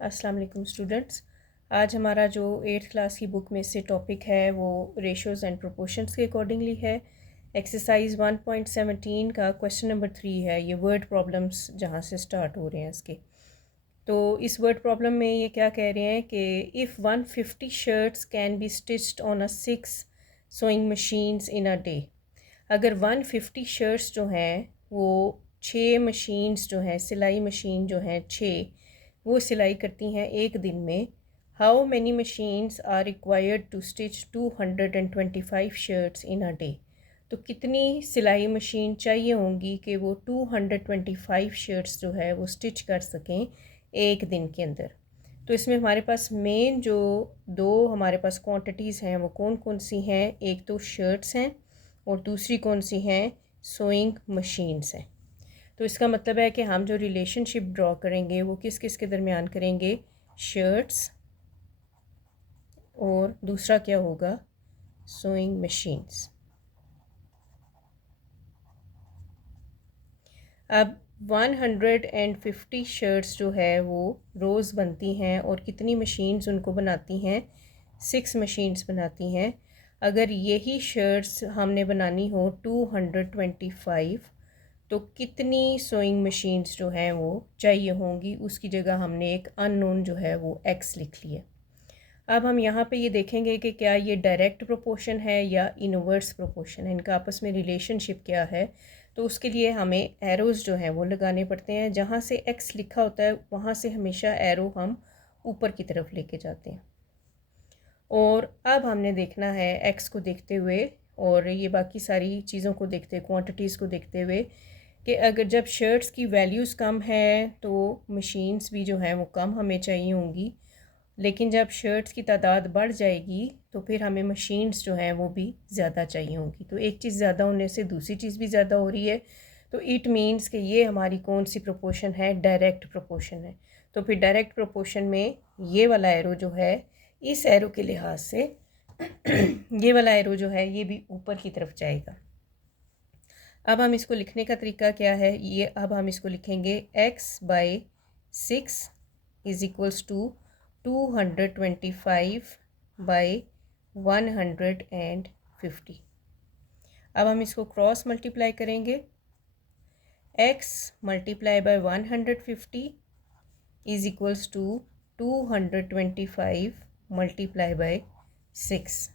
अस्सलाम वालेकुम स्टूडेंट्स। आज हमारा जो 8th क्लास की बुक में से टॉपिक है वो रेशोज़ एंड प्रोपोर्शंस के अकॉर्डिंगली है। एक्सरसाइज 1.17 का क्वेश्चन नंबर 3 है। ये वर्ड प्रॉब्लम्स जहाँ से स्टार्ट हो रहे हैं इसके। तो इस वर्ड प्रॉब्लम में ये क्या कह रहे हैं कि if 150 shirts can be stitched on a 6 sewing machines in a day. अगर 150 शर्ट्स जो हैं वो 6 मशीन्स जो हैं, सिलाई मशीन जो हैं 6, वो सिलाई करती हैं एक दिन में। How many machines are required to stitch 225 shirts in a day. तो कितनी सिलाई मशीन चाहिए होंगी कि वो 225 शर्ट्स जो है वो स्टिच कर सकें एक दिन के अंदर। तो इसमें हमारे पास मेन जो दो हमारे पास क्वांटिटीज़ हैं वो कौन कौन सी हैं। एक तो शर्ट्स हैं और दूसरी कौन सी हैं, सोइंग मशीन्स हैं। तो इसका मतलब है कि हम जो रिलेशनशिप ड्रॉ करेंगे वो किस किस के दरमियान करेंगे, शर्ट्स और दूसरा क्या होगा, सोइंग मशीन्स। अब 150 शर्ट्स जो है वो रोज़ बनती हैं और कितनी मशीन्स उनको बनाती हैं, 6 मशीन्स बनाती हैं। अगर यही शर्ट्स हमने बनानी हो 225, तो कितनी सोइंग मशीन्स जो हैं वो चाहिए होंगी। उसकी जगह हमने एक अननोन जो है वो एक्स लिख लिया। अब हम यहाँ पे ये देखेंगे कि क्या ये डायरेक्ट प्रोपोर्शन है या इनवर्स प्रोपोर्शन है, इनका आपस में रिलेशनशिप क्या है। तो उसके लिए हमें एरोज़ जो हैं वो लगाने पड़ते हैं। जहाँ से एक्स लिखा होता है वहाँ से हमेशा एरो हम ऊपर की तरफ लेके जाते हैं। और अब हमने देखना है एक्स को देखते हुए और ये बाकी सारी चीज़ों को देखते, क्वांटिटीज़ को देखते हुए, कि अगर जब शर्ट्स की वैल्यूज़ कम है तो मशीन्स भी जो हैं वो कम हमें चाहिए होंगी। लेकिन जब शर्ट्स की तादाद बढ़ जाएगी तो फिर हमें मशीन्स जो हैं वो भी ज़्यादा चाहिए होंगी। तो एक चीज़ ज़्यादा होने से दूसरी चीज़ भी ज़्यादा हो रही है। तो इट मीन्स कि ये हमारी कौन सी प्रोपोर्शन है, डायरेक्ट प्रोपोर्शन है। तो फिर डायरेक्ट प्रोपोर्शन में ये वाला एरो जो है, इस एरो के लिहाज से ये वाला एरो जो है ये भी ऊपर की तरफ जाएगा। अब हम इसको लिखने का तरीका क्या है, ये अब हम इसको लिखेंगे x/6 इज़ इक्वल्स टू 225/150। अब हम इसको क्रॉस मल्टीप्लाई करेंगे। x multiply by 150 is equals to 225 multiply by 6।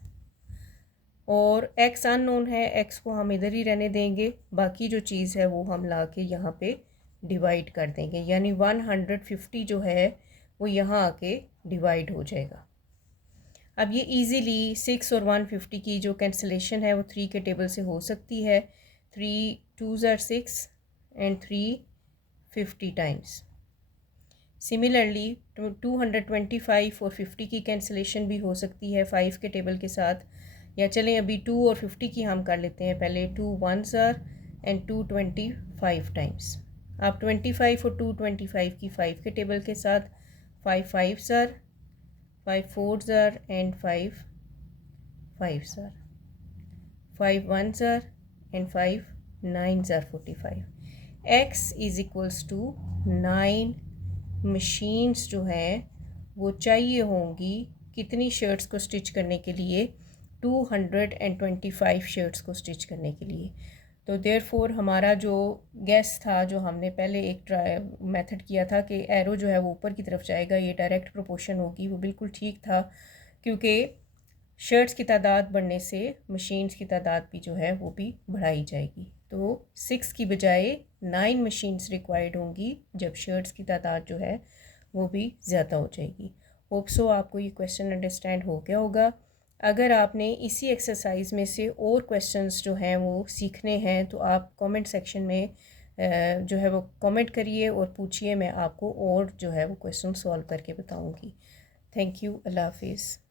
और x अननोन है, x को हम इधर ही रहने देंगे, बाकी जो चीज़ है वो हम ला के यहाँ पे डिवाइड कर देंगे। यानी 150 जो है वो यहाँ आके डिवाइड हो जाएगा। अब ये इजीली 6 और 150 की जो कैंसलेशन है वो 3 के टेबल से हो सकती है। 3 2s are 6 and 3 50 times. Similarly 225 और 50 की कैंसलेशन भी हो सकती है 5 के टेबल के साथ। या चलें अभी 2 और 50 की हम कर लेते हैं पहले। 2 1s are एंड 2 25 टाइम्स। आप 25 और 225 की 5 के टेबल के साथ, 5 5s are, 5 4s are and 5 5s are, 5 1s are and 5 9s are 45। x is equals to 9 machines जो हैं वो चाहिए होंगी कितनी शर्ट्स को स्टिच करने के लिए, 225 शर्ट्स को स्टिच करने के लिए। तो देयरफॉर हमारा जो गैस था, जो हमने पहले एक मेथड किया था कि एरो जो है वो ऊपर की तरफ जाएगा, ये डायरेक्ट प्रोपोर्शन होगी, वो बिल्कुल ठीक था। क्योंकि शर्ट्स की तादाद बढ़ने से मशीन्स की तादाद भी जो है वो भी बढ़ाई जाएगी। तो 6 की बजाय 9 मशीन्स रिक्वायर्ड होंगी जब शर्ट्स की तादाद जो है वो भी ज़्यादा हो जाएगी। होप सो आपको ये क्वेश्चन अंडरस्टैंड हो गया होगा। अगर आपने इसी एक्सरसाइज में से और क्वेश्चंस जो हैं वो सीखने हैं तो आप कमेंट सेक्शन में जो है वो कमेंट करिए और पूछिए, मैं आपको और जो है वो क्वेश्चन सॉल्व करके बताऊंगी। थैंक यू, अल्लाह हाफिज़।